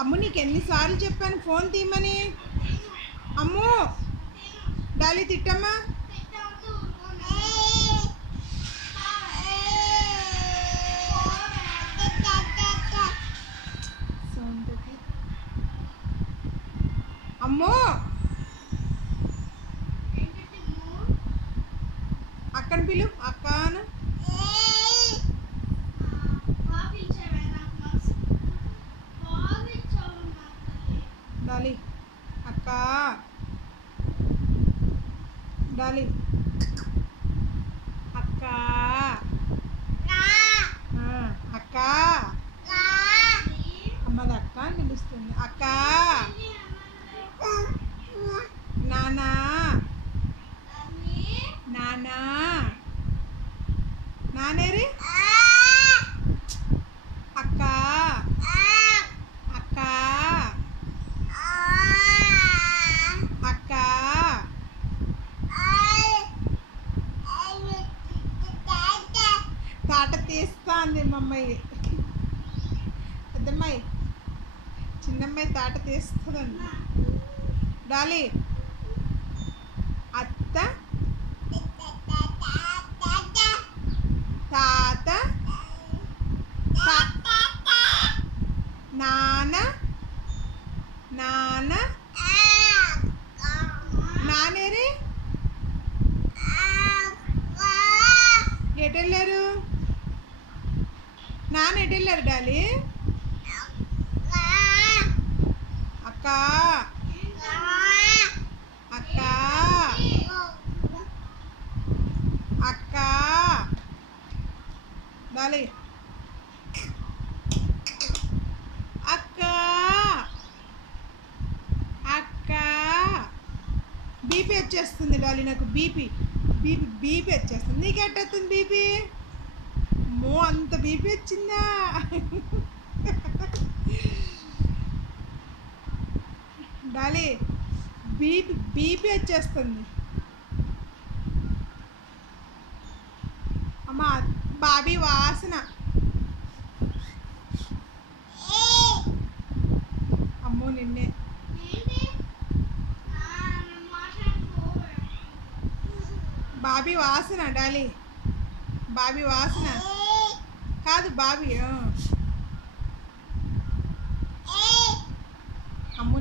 అమ్ము నీకు ఎన్నిసార్లు చెప్పాను ఫోన్ తీయమని. అమ్ము డాలీ తిట్టమ్మా. అమ్మో అక్కని పిలు అక్కను. డాలీ అక్క డాలీ అక్క అక్క అమ్మది అక్క అని పిలుస్తుంది. అక్క నానా నానా నానేరి అక్క అక్క అక్క తాట తీస్తా అంది మా అమ్మాయి. పెద్దమ్మాయి చిన్నమ్మాయి తాట తీస్తుందండి. డాలీ అత్త తాత నాన్న నాన్న నానేరి ఎటు వెళ్ళారు? నాన్న ఎటు వెళ్ళారు డాలీ? అక్క అక్క అక్క డాలీ అక్క అక్క. బీపీ వచ్చేస్తుంది డాలీ, నాకు బీపీ బీపీ బీపీ వచ్చేస్తుంది. నీకు ఎట్టొస్తుంది బీపీ? మో అంత బీపీ వచ్చిందా? డాలీ బీపీ బీపీ వచ్చేస్తుంది. అమ్మా బాబీ వాసన. అమ్మో నిన్నే బాబీ వాసన డాలీ బాబీ వాసన కాదు బాబీ. అమ్మో